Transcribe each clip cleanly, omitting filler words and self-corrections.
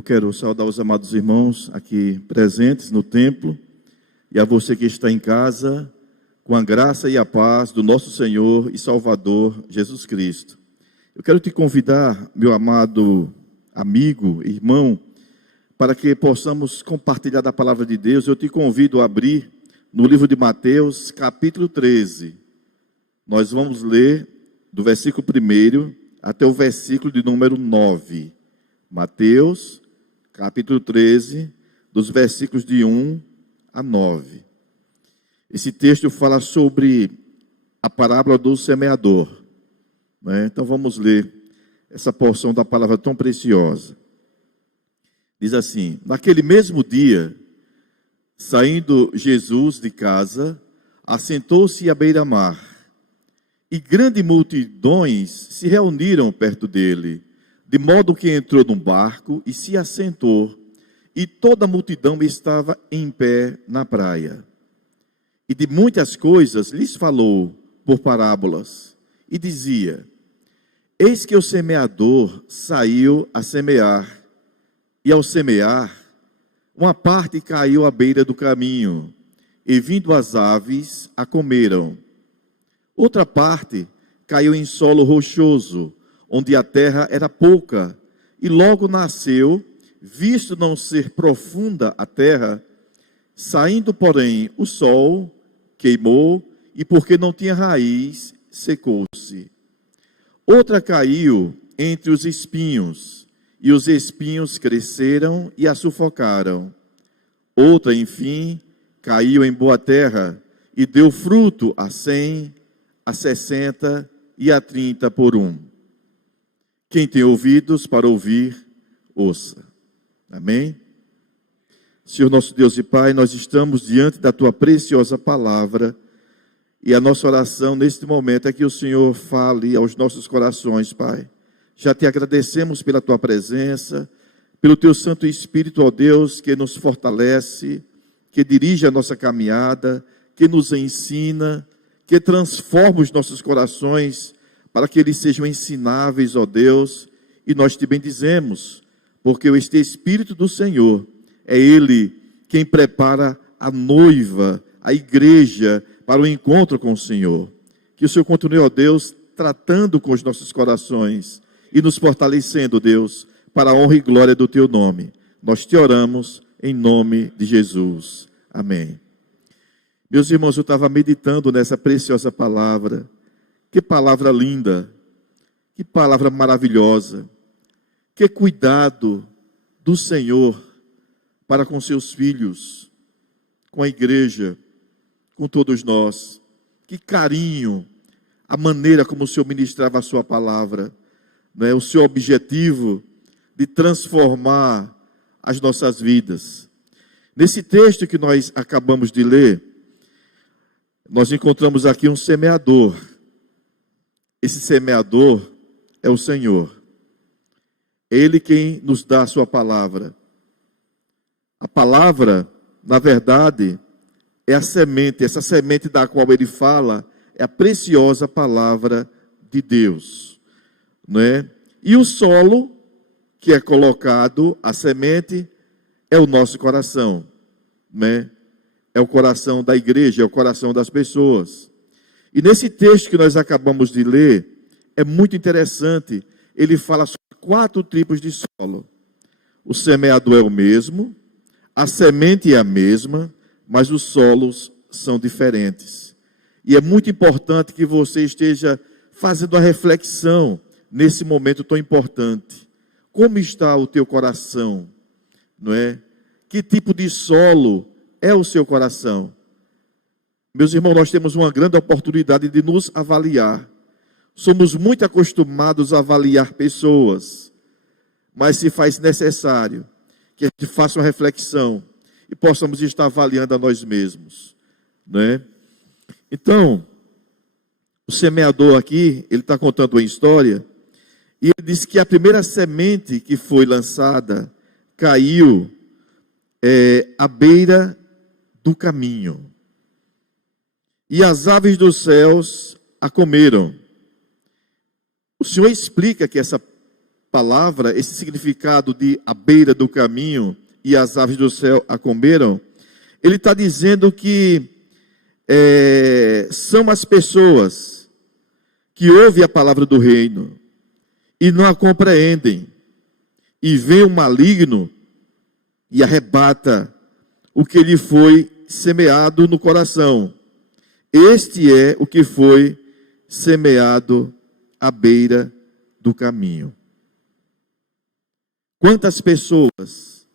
Eu quero saudar os amados irmãos aqui presentes no templo e a você que está em casa, com a graça e a paz do nosso Senhor e Salvador Jesus Cristo. Eu quero te convidar, meu amado amigo, irmão, para que possamos compartilhar da palavra de Deus. Eu te convido a abrir no livro de Mateus, capítulo 13. Nós vamos ler do versículo 1 até o versículo de número 9. Mateus, capítulo 13, dos versículos de 1 a 9. Esse texto fala sobre a parábola do semeador, né? Então vamos ler essa porção da palavra tão preciosa. Diz assim: naquele mesmo dia, saindo Jesus de casa, assentou-se à beira-mar, e grandes multidões se reuniram perto dele, de modo que entrou num barco e se assentou, e toda a multidão estava em pé na praia. E de muitas coisas lhes falou por parábolas, e dizia: eis que o semeador saiu a semear, e ao semear, uma parte caiu à beira do caminho, e vindo as aves, a comeram. Outra parte caiu em solo rochoso, onde a terra era pouca, e logo nasceu, visto não ser profunda a terra. Saindo, porém, o sol, queimou, e porque não tinha raiz, secou-se. Outra caiu entre os espinhos, e os espinhos cresceram e a sufocaram. Outra, enfim, caiu em boa terra, e deu fruto a 100, a 60 e a 30 por um. Quem tem ouvidos para ouvir, ouça. Amém? Senhor nosso Deus e Pai, nós estamos diante da Tua preciosa palavra, e a nossa oração neste momento é que o Senhor fale aos nossos corações, Pai. Já te agradecemos pela Tua presença, pelo Teu Santo Espírito, ó Deus, que nos fortalece, que dirige a nossa caminhada, que nos ensina, que transforma os nossos corações para que eles sejam ensináveis, ó Deus, e nós te bendizemos, porque este Espírito do Senhor, é Ele quem prepara a noiva, a igreja, para o encontro com o Senhor. Que o Senhor continue, ó Deus, tratando com os nossos corações e nos fortalecendo, Deus, para a honra e glória do Teu nome. Nós te oramos em nome de Jesus. Amém. Meus irmãos, eu estava meditando nessa preciosa palavra. Que palavra linda, que palavra maravilhosa, que cuidado do Senhor para com seus filhos, com a igreja, com todos nós. Que carinho, a maneira como o Senhor ministrava a sua palavra, né? O seu objetivo de transformar as nossas vidas. Nesse texto que nós acabamos de ler, nós encontramos aqui um semeador. Esse semeador é o Senhor. É Ele quem nos dá a sua palavra. A palavra, na verdade, é a semente. Essa semente da qual Ele fala é a preciosa palavra de Deus, não é? E o solo que é colocado, a semente, é o nosso coração, né? É o coração da igreja, é o coração das pessoas. E nesse texto que nós acabamos de ler, é muito interessante. Ele fala sobre 4 tipos de solo. O semeador é o mesmo, a semente é a mesma, mas os solos são diferentes. E é muito importante que você esteja fazendo a reflexão nesse momento tão importante. Como está o teu coração? Não é? Que tipo de solo é o seu coração? Meus irmãos, nós temos uma grande oportunidade de nos avaliar. Somos muito acostumados a avaliar pessoas, mas se faz necessário que a gente faça uma reflexão e possamos estar avaliando a nós mesmos, né? Então, o semeador aqui, ele está contando uma história, e ele diz que a primeira semente que foi lançada caiu à beira do caminho. E as aves dos céus a comeram. O Senhor explica que essa palavra, esse significado de à beira do caminho e as aves do céu a comeram, ele está dizendo que são as pessoas que ouvem a palavra do reino e não a compreendem, e vem o maligno e arrebata o que lhe foi semeado no coração. Este é o que foi semeado à beira do caminho. Quantas pessoas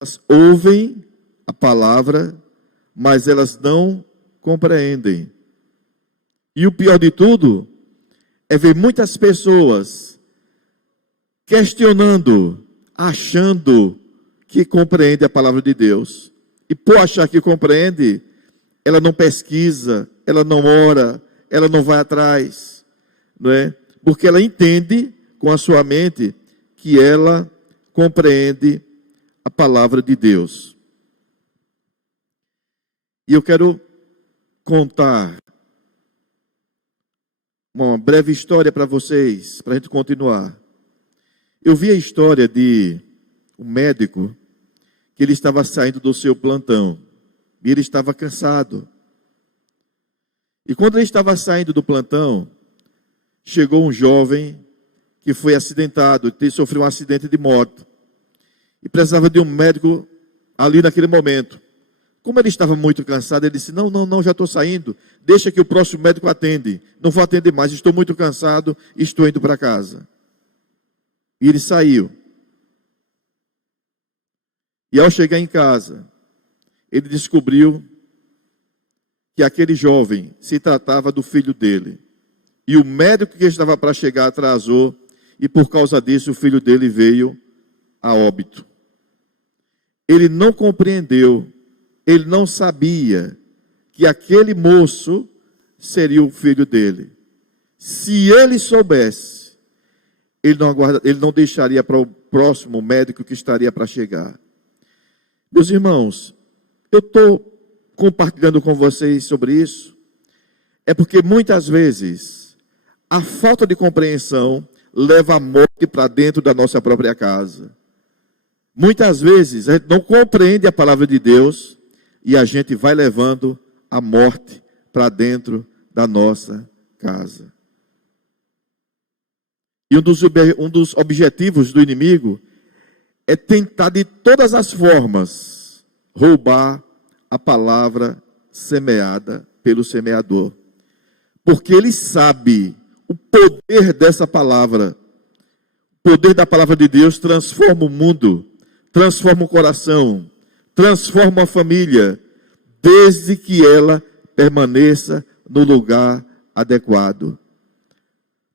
elas ouvem a palavra, mas elas não compreendem. E o pior de tudo é ver muitas pessoas questionando, achando que compreende a palavra de Deus. E por achar que compreende, ela não pesquisa, ela não ora, ela não vai atrás, não é? Porque ela entende com a sua mente que ela compreende a palavra de Deus. E eu quero contar uma breve história para vocês, para a gente continuar. Eu vi a história de um médico que ele estava saindo do seu plantão e ele estava cansado. E quando ele estava saindo do plantão, chegou um jovem que foi acidentado, sofreu um acidente de moto e precisava de um médico ali naquele momento. Como ele estava muito cansado, ele disse: não, já estou saindo, deixa que o próximo médico atende, não vou atender mais, estou muito cansado, estou indo para casa. E ele saiu. E ao chegar em casa, ele descobriu que aquele jovem se tratava do filho dele. E o médico que estava para chegar atrasou, e por causa disso o filho dele veio a óbito. Ele não compreendeu, ele não sabia que aquele moço seria o filho dele. Se ele soubesse, ele não deixaria para o próximo médico que estaria para chegar. Meus irmãos, eu estou compartilhando com vocês sobre isso, é porque muitas vezes a falta de compreensão leva a morte para dentro da nossa própria casa. Muitas vezes a gente não compreende a palavra de Deus e a gente vai levando a morte para dentro da nossa casa. E um dos objetivos do inimigo é tentar de todas as formas roubar a palavra semeada pelo semeador. Porque ele sabe o poder dessa palavra. O poder da palavra de Deus transforma o mundo, transforma o coração, transforma a família, desde que ela permaneça no lugar adequado.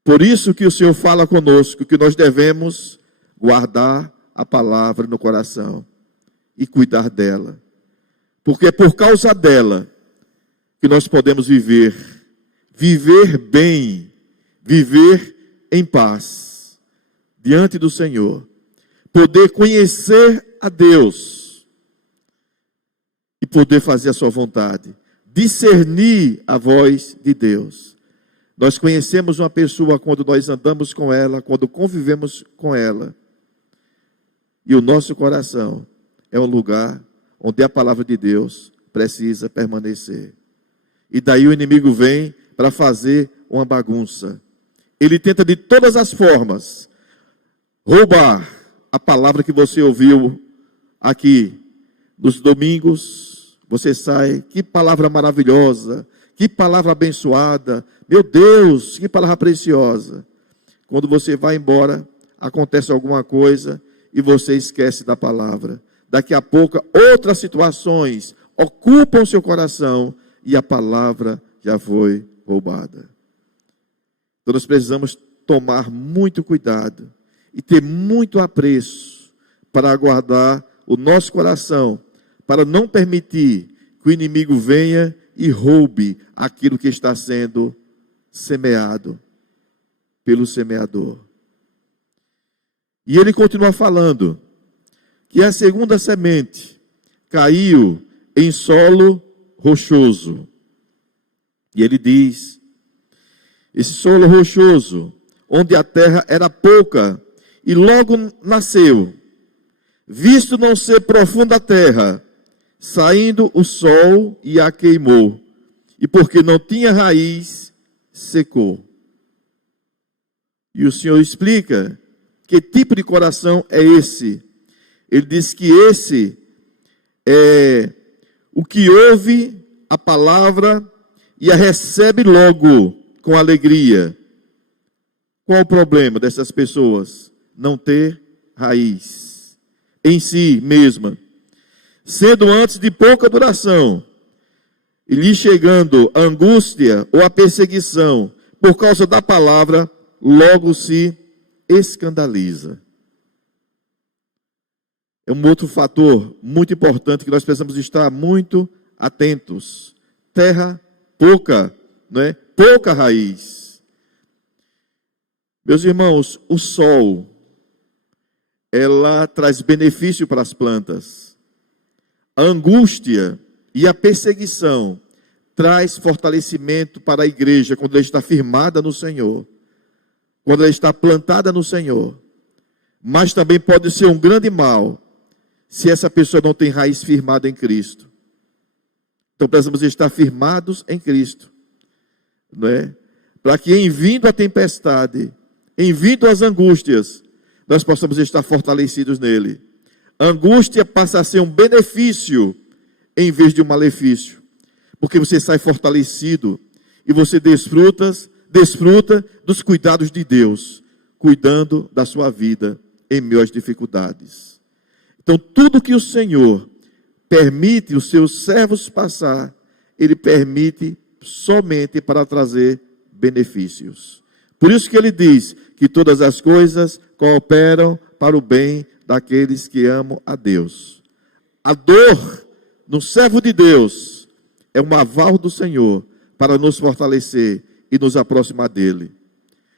Por isso que o Senhor fala conosco que nós devemos guardar a palavra no coração e cuidar dela. Porque é por causa dela que nós podemos viver bem, viver em paz diante do Senhor, poder conhecer a Deus e poder fazer a sua vontade, discernir a voz de Deus. Nós conhecemos uma pessoa quando nós andamos com ela, quando convivemos com ela. E o nosso coração é um lugar onde a palavra de Deus precisa permanecer. E daí o inimigo vem para fazer uma bagunça. Ele tenta de todas as formas roubar a palavra que você ouviu aqui nos domingos. Você sai, que palavra maravilhosa, que palavra abençoada, meu Deus, que palavra preciosa. Quando você vai embora, acontece alguma coisa e você esquece da palavra. Daqui a pouco, outras situações ocupam seu coração e a palavra já foi roubada. Então nós precisamos tomar muito cuidado e ter muito apreço para guardar o nosso coração, para não permitir que o inimigo venha e roube aquilo que está sendo semeado pelo semeador. E ele continua falando que a segunda semente caiu em solo rochoso. E ele diz: esse solo rochoso, onde a terra era pouca e logo nasceu, visto não ser profunda a terra, saindo o sol e a queimou, e porque não tinha raiz, secou. E o Senhor explica que tipo de coração é esse. Ele diz que esse é o que ouve a palavra e a recebe logo com alegria. Qual o problema dessas pessoas? Não ter raiz em si mesma, sendo antes de pouca duração, e lhe chegando a angústia ou a perseguição por causa da palavra, logo se escandaliza. É um outro fator muito importante que nós precisamos estar muito atentos. Terra pouca, não é? Pouca raiz. Meus irmãos, o sol, ela traz benefício para as plantas. A angústia e a perseguição traz fortalecimento para a igreja quando ela está firmada no Senhor, quando ela está plantada no Senhor. Mas também pode ser um grande mal se essa pessoa não tem raiz firmada em Cristo. Então precisamos estar firmados em Cristo, não é? Para que em vindo a tempestade, em vindo as angústias, nós possamos estar fortalecidos nele. A angústia passa a ser um benefício em vez de um malefício, porque você sai fortalecido e você desfruta dos cuidados de Deus, cuidando da sua vida em meio às dificuldades. Então, tudo que o Senhor permite os seus servos passar, Ele permite somente para trazer benefícios. Por isso que Ele diz que todas as coisas cooperam para o bem daqueles que amam a Deus. A dor no servo de Deus é um aval do Senhor para nos fortalecer e nos aproximar dele.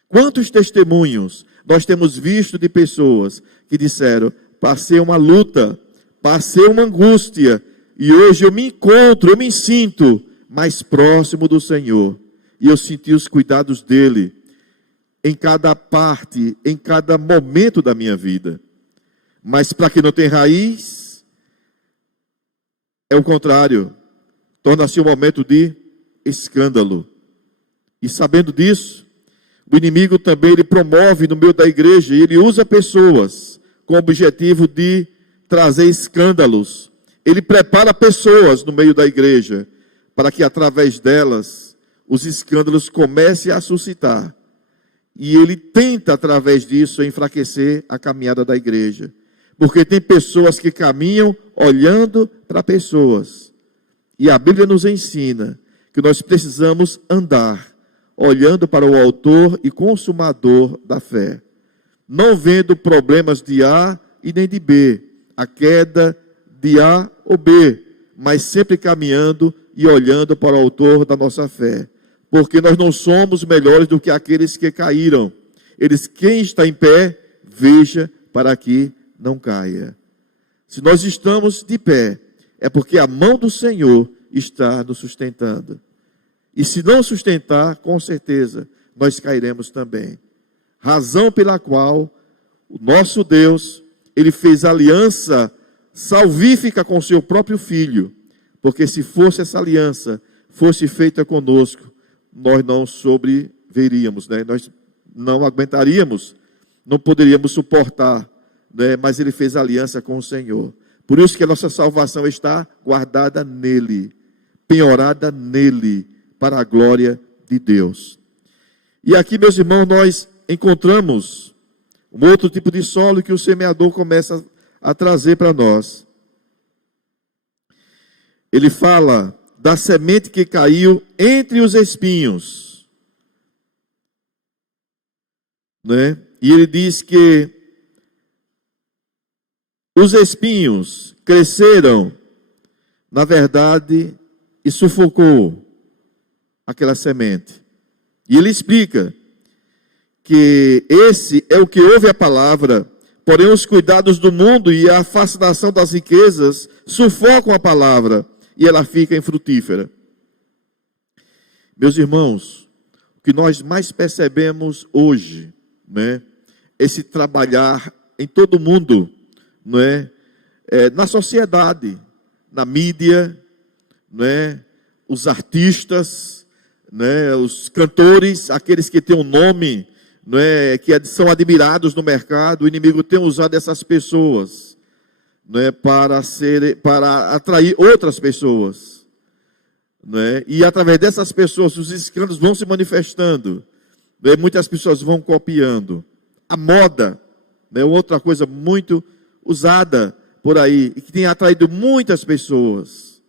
Quantos testemunhos nós temos visto de pessoas que disseram: passei uma luta, passei uma angústia, e hoje eu me sinto mais próximo do Senhor, e eu senti os cuidados dele em cada parte, em cada momento da minha vida. Mas para quem não tem raiz, é o contrário, torna-se um momento de escândalo. E sabendo disso, o inimigo também ele promove no meio da igreja, e ele usa pessoas com o objetivo de trazer escândalos. Ele prepara pessoas no meio da igreja, para que através delas, os escândalos comecem a suscitar. E ele tenta, através disso, enfraquecer a caminhada da igreja. Porque tem pessoas que caminham olhando para pessoas. E a Bíblia nos ensina que nós precisamos andar olhando para o autor e consumador da fé. Não vendo problemas de A e nem de B, a queda de A ou B, mas sempre caminhando e olhando para o autor da nossa fé. Porque nós não somos melhores do que aqueles que caíram. Quem está em pé, veja para que não caia. Se nós estamos de pé, é porque a mão do Senhor está nos sustentando. E se não sustentar, com certeza, nós cairemos também. Razão pela qual o nosso Deus, Ele fez aliança salvífica com o seu próprio Filho. Porque se fosse essa aliança, fosse feita conosco, nós não sobreviveríamos, né? Nós não aguentaríamos, não poderíamos suportar, né? Mas Ele fez aliança com o Senhor. Por isso que a nossa salvação está guardada nele, penhorada nele, para a glória de Deus. E aqui, meus irmãos, nós encontramos um outro tipo de solo que o semeador começa a trazer para nós. Ele fala da semente que caiu entre os espinhos, né? E ele diz que os espinhos cresceram, na verdade, e sufocou aquela semente. E ele explica que esse é o que ouve a palavra, porém os cuidados do mundo e a fascinação das riquezas sufocam a palavra e ela fica infrutífera. Meus irmãos, o que nós mais percebemos hoje, né, esse trabalhar em todo mundo, não é? Na sociedade, na mídia, não é? Os artistas, né? Os cantores, aqueles que têm um nome, não é? Que são admirados no mercado. O inimigo tem usado essas pessoas, não é? Para atrair outras pessoas, não é? E através dessas pessoas os escândalos vão se manifestando, não é? Muitas pessoas vão copiando. A moda, né? Outra coisa muito usada por aí e que tem atraído muitas pessoas.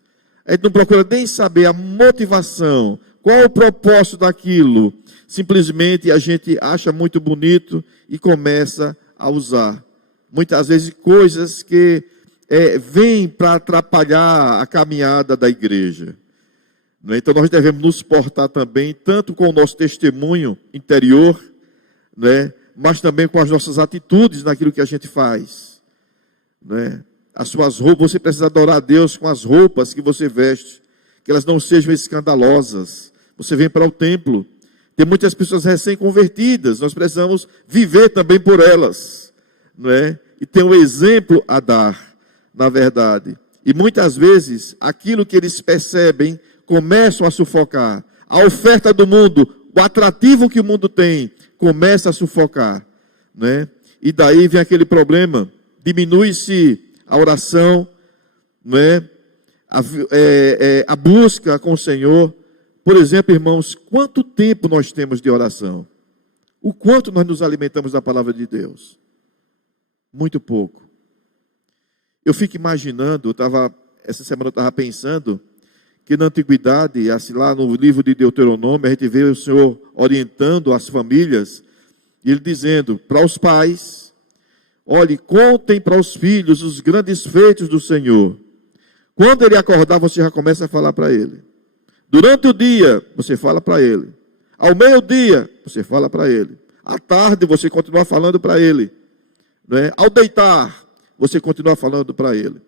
A gente não procura nem saber a motivação, qual o propósito daquilo. Simplesmente a gente acha muito bonito e começa a usar. Muitas vezes coisas que vêm para atrapalhar a caminhada da igreja. Então nós devemos nos portar também, tanto com o nosso testemunho interior, né? Mas também com as nossas atitudes naquilo que a gente faz, né? As suas roupas, você precisa adorar a Deus com as roupas que você veste, que elas não sejam escandalosas. Você vem para o templo, tem muitas pessoas recém-convertidas, nós precisamos viver também por elas, não é? E ter um exemplo a dar, na verdade. E muitas vezes, aquilo que eles percebem, começam a sufocar. A oferta do mundo, o atrativo que o mundo tem, começa a sufocar, né? E daí vem aquele problema, diminui-se a oração, né? A busca com o Senhor. Por exemplo, irmãos, quanto tempo nós temos de oração? O quanto nós nos alimentamos da palavra de Deus? Muito pouco. Eu fico imaginando, essa semana eu estava pensando, que na antiguidade, assim, lá no livro de Deuteronômio, a gente vê o Senhor orientando as famílias, e ele dizendo para os pais: olhe, contem para os filhos os grandes feitos do Senhor. Quando ele acordar, você já começa a falar para ele. Durante o dia, você fala para ele. Ao meio-dia, você fala para ele. À tarde, você continua falando para ele. Né? Ao deitar, você continua falando para ele.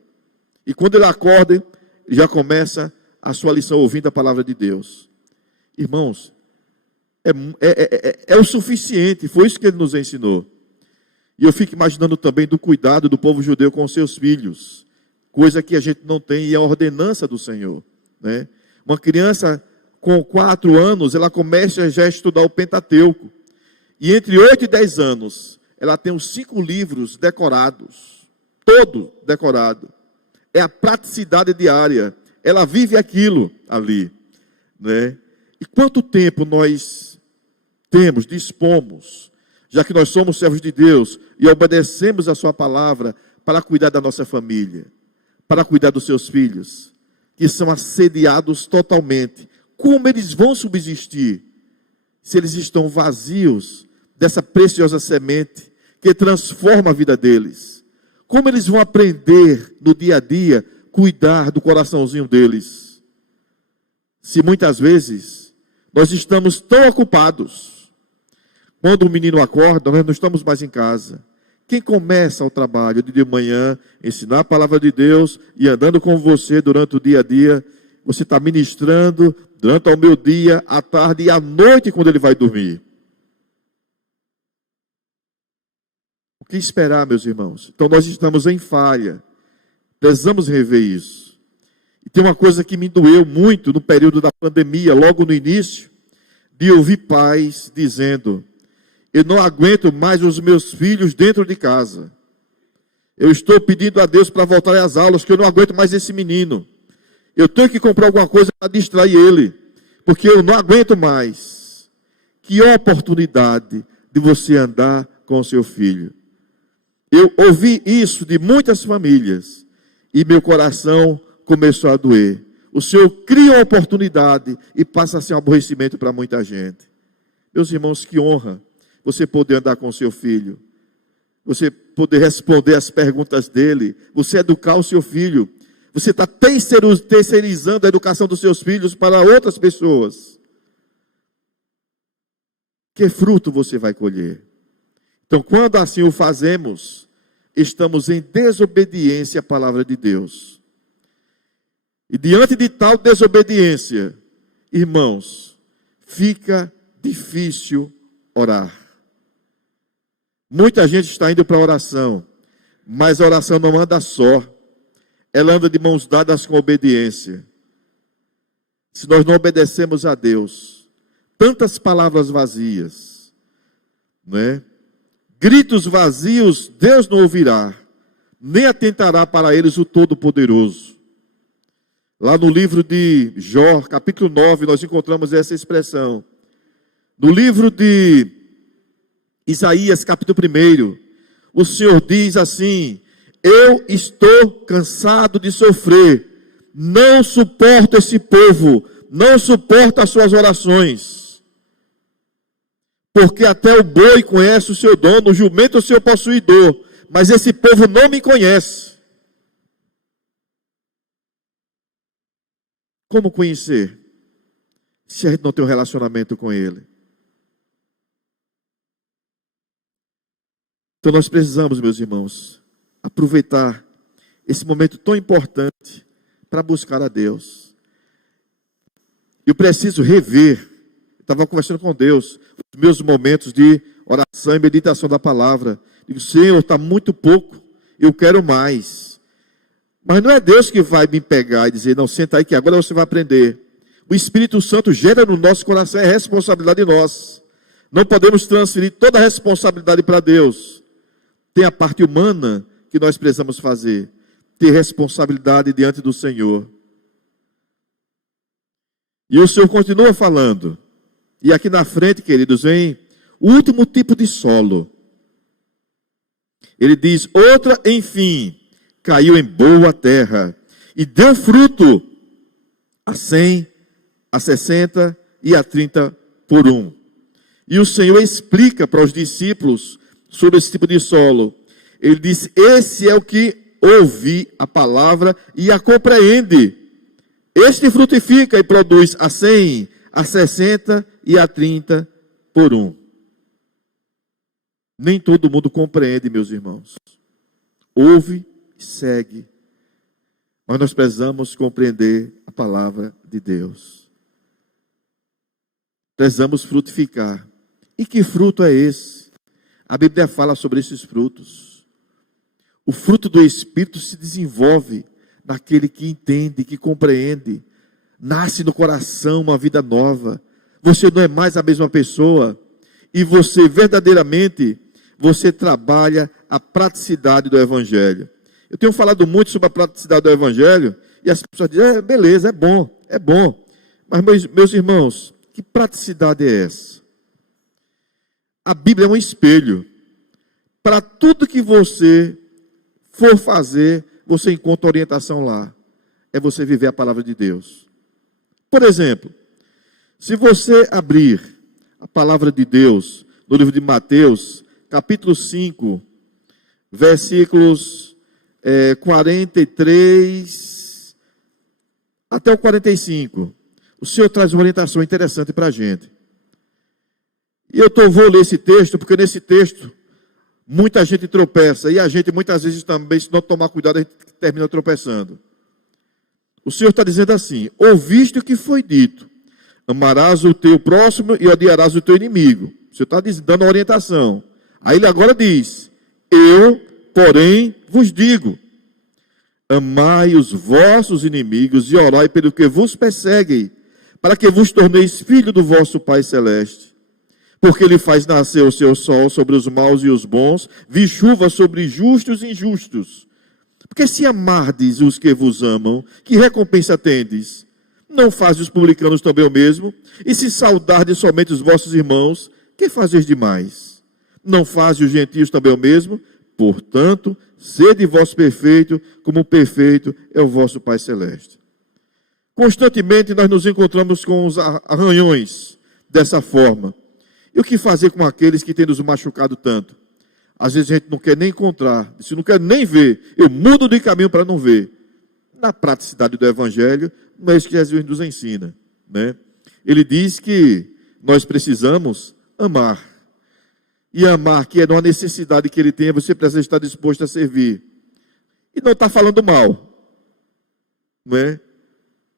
E quando ele acorda, ele já começa a sua lição ouvindo a palavra de Deus. Irmãos, é o suficiente, foi isso que ele nos ensinou. E eu fico imaginando também do cuidado do povo judeu com os seus filhos, coisa que a gente não tem e é a ordenança do Senhor, né? Uma criança com 4 anos, ela começa já a estudar o Pentateuco, e entre 8 e 10 anos, ela tem os 5 livros decorados, todo decorado. É a praticidade diária, ela vive aquilo ali, né? E quanto tempo nós dispomos, já que nós somos servos de Deus e obedecemos a sua palavra, para cuidar da nossa família, para cuidar dos seus filhos, que são assediados totalmente. Como eles vão subsistir se eles estão vazios dessa preciosa semente que transforma a vida deles? Como eles vão aprender no dia a dia cuidar do coraçãozinho deles, se muitas vezes nós estamos tão ocupados? Quando o menino acorda, nós não estamos mais em casa. Quem começa o trabalho de manhã, ensinar a palavra de Deus e andando com você durante o dia a dia, você está ministrando durante o meu dia, à tarde e à noite quando ele vai dormir. O que esperar, meus irmãos? Então nós estamos em falha. Precisamos rever isso. E tem uma coisa que me doeu muito no período da pandemia, logo no início, de ouvir pais dizendo: eu não aguento mais os meus filhos dentro de casa. Eu estou pedindo a Deus para voltar às aulas, que eu não aguento mais esse menino. Eu tenho que comprar alguma coisa para distrair ele, porque eu não aguento mais. Que oportunidade de você andar com o seu filho. Eu ouvi isso de muitas famílias e meu coração começou a doer. O Senhor cria uma oportunidade e passa a ser um aborrecimento para muita gente. Meus irmãos, que honra você poder andar com o seu filho, você poder responder as perguntas dele, você educar o seu filho. Você está terceirizando a educação dos seus filhos para outras pessoas. Que fruto você vai colher? Então, quando assim o fazemos, estamos em desobediência à palavra de Deus. E diante de tal desobediência, irmãos, fica difícil orar. Muita gente está indo para a oração, mas a oração não anda só. Ela anda de mãos dadas com obediência. Se nós não obedecemos a Deus, tantas palavras vazias, não é? Gritos vazios, Deus não ouvirá, nem atentará para eles o Todo-Poderoso. Lá no livro de Jó, capítulo 9, nós encontramos essa expressão. No livro de Isaías, capítulo 1, o Senhor diz assim: eu estou cansado de sofrer, não suporto esse povo, não suporto as suas orações. Porque até o boi conhece o seu dono, o jumento o seu possuidor, mas esse povo não me conhece. Como conhecer, se a gente não tem um relacionamento com ele? Então nós precisamos, meus irmãos, aproveitar esse momento tão importante para buscar a Deus. Eu preciso rever, estava conversando com Deus, os meus momentos de oração e meditação da palavra. Digo, Senhor, está muito pouco, eu quero mais. Mas não é Deus que vai me pegar e dizer, não, senta aí que agora você vai aprender. O Espírito Santo gera no nosso coração, é responsabilidade nossa. Não podemos transferir toda a responsabilidade para Deus. Tem a parte humana que nós precisamos fazer. Ter responsabilidade diante do Senhor. E o Senhor continua falando. E aqui na frente, queridos, vem o último tipo de solo. Ele diz, outra, enfim, caiu em boa terra e deu fruto a 100, a 60 e a 30 por um. E o Senhor explica para os discípulos sobre esse tipo de solo. Ele diz, esse é o que ouve a palavra e a compreende. Este frutifica e produz a 100, a 60 e a 30 por um. Nem todo mundo compreende, meus irmãos. Ouve e segue. Mas nós precisamos compreender a palavra de Deus. Precisamos frutificar. E que fruto é esse? A Bíblia fala sobre esses frutos. O fruto do Espírito se desenvolve naquele que entende, que compreende. Nasce no coração uma vida nova. Você não é mais a mesma pessoa. E você verdadeiramente, você trabalha a praticidade do Evangelho. Eu tenho falado muito sobre a praticidade do Evangelho. E as pessoas dizem, beleza, é bom, é bom. Mas meus irmãos, que praticidade é essa? A Bíblia é um espelho. Para tudo que você for fazer, você encontra orientação lá. É você viver a palavra de Deus. Por exemplo, se você abrir a palavra de Deus no livro de Mateus, capítulo 5, versículos 43 até o 45, o Senhor traz uma orientação interessante para a gente. E eu vou ler esse texto, porque nesse texto muita gente tropeça, e a gente muitas vezes também, se não tomar cuidado, a gente termina tropeçando. O Senhor está dizendo assim, ouviste o que foi dito, amarás o teu próximo e odiarás o teu inimigo. O Senhor está dando a orientação. Aí ele agora diz, eu, porém, vos digo, amai os vossos inimigos e orai pelo que vos perseguem, para que vos torneis filho do vosso Pai Celeste. Porque ele faz nascer o seu sol sobre os maus e os bons, vi chuva sobre justos e injustos. Porque se amardes os que vos amam, que recompensa tendes? Não fazem os publicanos também o mesmo? E se saudardes somente os vossos irmãos, que fazeis demais? Não fazem os gentios também o mesmo? Portanto, sede vós perfeito, como perfeito é o vosso Pai Celeste. Constantemente nós nos encontramos com os arranhões dessa forma. E o que fazer com aqueles que têm nos machucado tanto? Às vezes a gente não quer nem encontrar, se não quer nem ver, eu mudo de caminho para não ver. Na praticidade do Evangelho, não é isso que Jesus nos ensina, né? Ele diz que nós precisamos amar. E amar, que é uma necessidade que ele tem, você precisa estar disposto a servir. E não está falando mal, não é?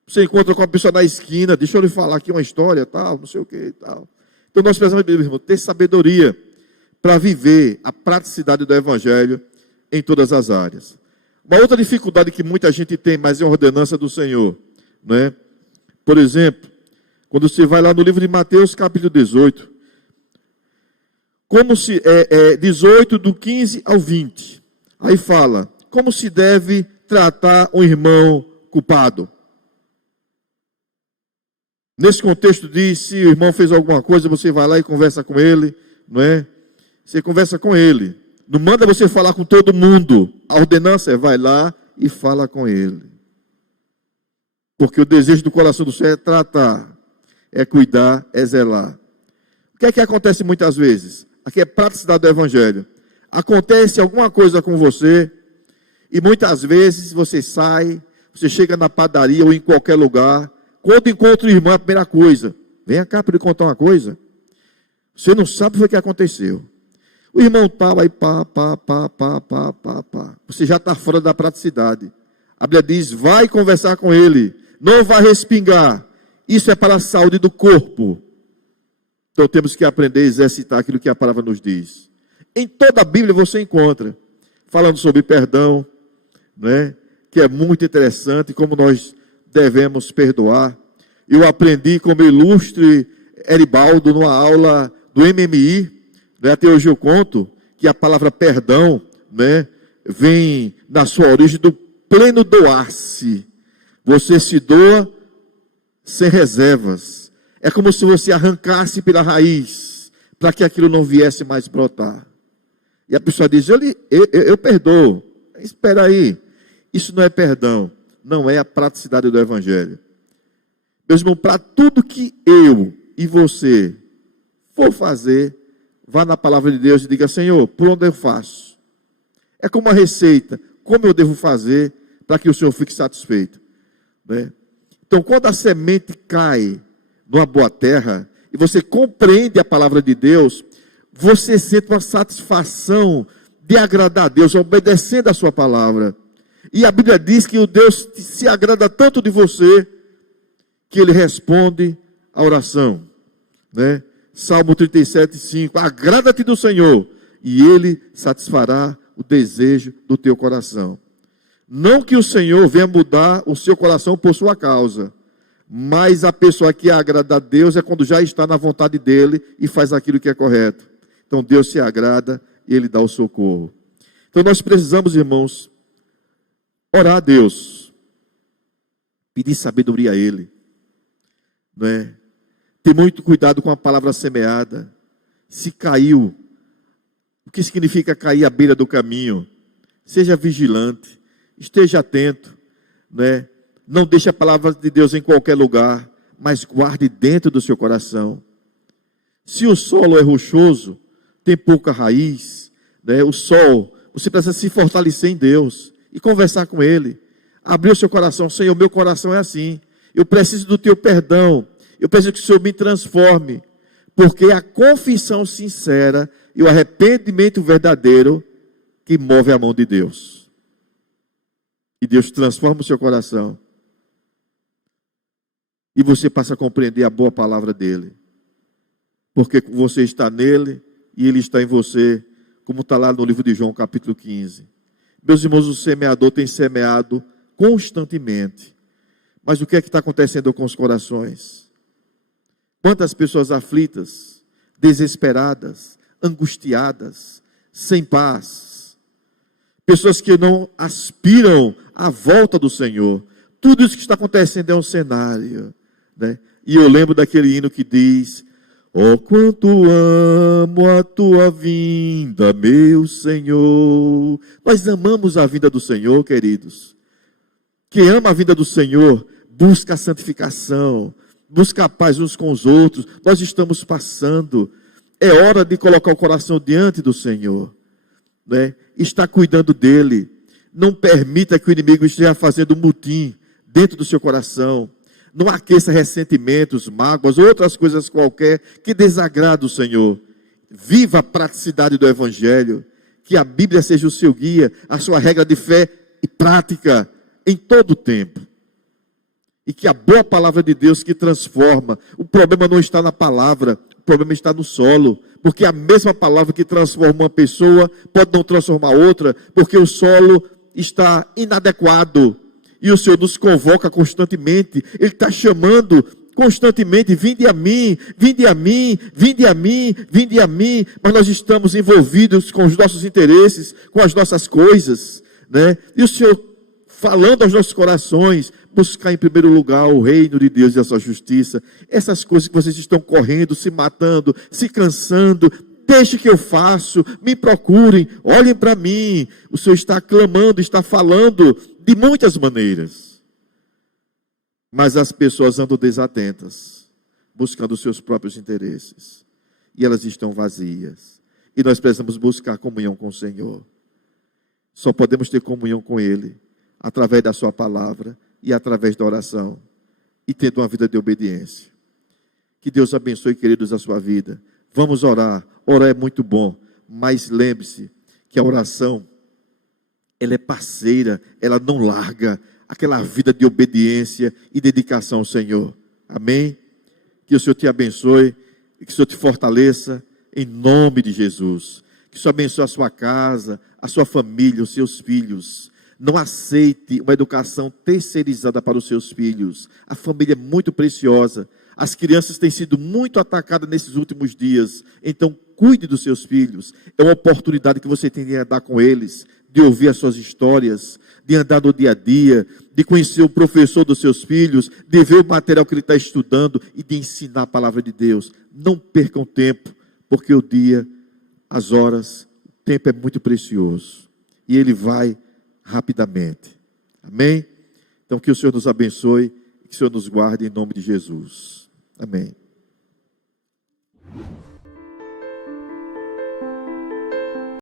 Você encontra com uma pessoa na esquina, deixa eu lhe falar aqui uma história, tal, não sei o que e tal. Então nós precisamos, meu irmão, ter sabedoria para viver a praticidade do Evangelho em todas as áreas. Uma outra dificuldade que muita gente tem, mas é uma ordenança do Senhor, né? Por exemplo, quando você vai lá no livro de Mateus, capítulo 18, 18, do 15 ao 20, aí fala, como se deve tratar um irmão culpado. Nesse contexto diz, se o irmão fez alguma coisa, você vai lá e conversa com ele, não é? Você conversa com ele. Não manda você falar com todo mundo. A ordenança é, vai lá e fala com ele. Porque o desejo do coração do Senhor é tratar, é cuidar, é zelar. O que é que acontece muitas vezes? Aqui é praticidade do Evangelho. Acontece alguma coisa com você, e muitas vezes você sai, você chega na padaria ou em qualquer lugar, quando encontra o irmão, a primeira coisa, vem cá para lhe contar uma coisa. Você não sabe o que aconteceu. O irmão estava aí, pá. Você já está fora da praticidade. A Bíblia diz, vai conversar com ele, não vai respingar. Isso é para a saúde do corpo. Então temos que aprender a exercitar aquilo que a palavra nos diz. Em toda a Bíblia você encontra, falando sobre perdão, né? Que é muito interessante, como nós devemos perdoar. Eu aprendi como ilustre Eribaldo numa aula do MMI, né? Até hoje eu conto que a palavra perdão, né, vem na sua origem do pleno doar-se. Você se doa sem reservas. É como se você arrancasse pela raiz, para que aquilo não viesse mais brotar. E a pessoa diz, eu perdoo. Espera aí, isso não é perdão, não é a praticidade do Evangelho. Meus irmãos, para tudo que eu e você for fazer, vá na palavra de Deus e diga, Senhor, por onde eu faço? É como uma receita, como eu devo fazer para que o Senhor fique satisfeito, né? Então, quando a semente cai numa boa terra, e você compreende a palavra de Deus, você sente uma satisfação de agradar a Deus, obedecendo a sua palavra. E a Bíblia diz que o Deus se agrada tanto de você, que Ele responde a oração, né? Salmo 37, 5, agrada-te do Senhor, e Ele satisfará o desejo do teu coração. Não que o Senhor venha mudar o seu coração por sua causa, mas a pessoa que agrada a Deus é quando já está na vontade dEle e faz aquilo que é correto. Então Deus se agrada e Ele dá o socorro. Então nós precisamos, irmãos, orar a Deus, pedir sabedoria a Ele, né? Ter muito cuidado com a palavra semeada. Se caiu, o que significa cair à beira do caminho? Seja vigilante, esteja atento, né? Não deixe a palavra de Deus em qualquer lugar, mas guarde dentro do seu coração. Se o solo é rochoso, tem pouca raiz, né? O sol, você precisa se fortalecer em Deus e conversar com Ele. Abrir o seu coração, Senhor, meu coração é assim. Eu preciso do teu perdão. Eu preciso que o Senhor me transforme. Porque é a confissão sincera e o arrependimento verdadeiro que move a mão de Deus. E Deus transforma o seu coração. E você passa a compreender a boa palavra dEle. Porque você está nele e Ele está em você, como está lá no livro de João, capítulo 15. Meus irmãos, o semeador tem semeado constantemente. Mas o que é que está acontecendo com os corações? Quantas pessoas aflitas, desesperadas, angustiadas, sem paz. Pessoas que não aspiram à volta do Senhor. Tudo isso que está acontecendo é um cenário, né? E eu lembro daquele hino que diz, oh, quanto amo a tua vinda, meu Senhor. Nós amamos a vinda do Senhor, queridos. Quem ama a vinda do Senhor, busca a santificação, busca a paz uns com os outros. Nós estamos passando. É hora de colocar o coração diante do Senhor, né? Está cuidando dele. Não permita que o inimigo esteja fazendo mutim dentro do seu coração. Não aqueça ressentimentos, mágoas, outras coisas qualquer que desagradam o Senhor. Viva a praticidade do Evangelho. Que a Bíblia seja o seu guia, a sua regra de fé e prática em todo o tempo. E que a boa palavra de Deus que transforma. O problema não está na palavra, o problema está no solo, porque a mesma palavra que transforma uma pessoa pode não transformar outra, porque o solo está inadequado. E o Senhor nos convoca constantemente, Ele está chamando constantemente: vinde a mim, vinde a mim, vinde a mim, vinde a mim. Mas nós estamos envolvidos com os nossos interesses, com as nossas coisas, né? E o Senhor falando aos nossos corações: buscar em primeiro lugar o reino de Deus e a sua justiça. Essas coisas que vocês estão correndo, se matando, se cansando, deixe que eu faço, me procurem, olhem para mim. O Senhor está clamando, está falando de muitas maneiras. Mas as pessoas andam desatentas, buscando os seus próprios interesses. E elas estão vazias. E nós precisamos buscar comunhão com o Senhor. Só podemos ter comunhão com Ele através da sua palavra e através da oração, e tendo uma vida de obediência. Que Deus abençoe, queridos, a sua vida. Vamos orar. Orar é muito bom, mas lembre-se que a oração, ela é parceira, ela não larga aquela vida de obediência e dedicação ao Senhor. Amém? Que o Senhor te abençoe e que o Senhor te fortaleça em nome de Jesus. Que o Senhor abençoe a sua casa, a sua família, os seus filhos. Não aceite uma educação terceirizada para os seus filhos. A família é muito preciosa. As crianças têm sido muito atacadas nesses últimos dias. Então, cuide dos seus filhos. É uma oportunidade que você tem de andar com eles, de ouvir as suas histórias, de andar no dia a dia, de conhecer o professor dos seus filhos, de ver o material que ele está estudando e de ensinar a palavra de Deus. Não percam tempo, porque o dia, as horas, o tempo é muito precioso. E ele vai rapidamente. Amém? Então que o Senhor nos abençoe e que o Senhor nos guarde em nome de Jesus. Amém.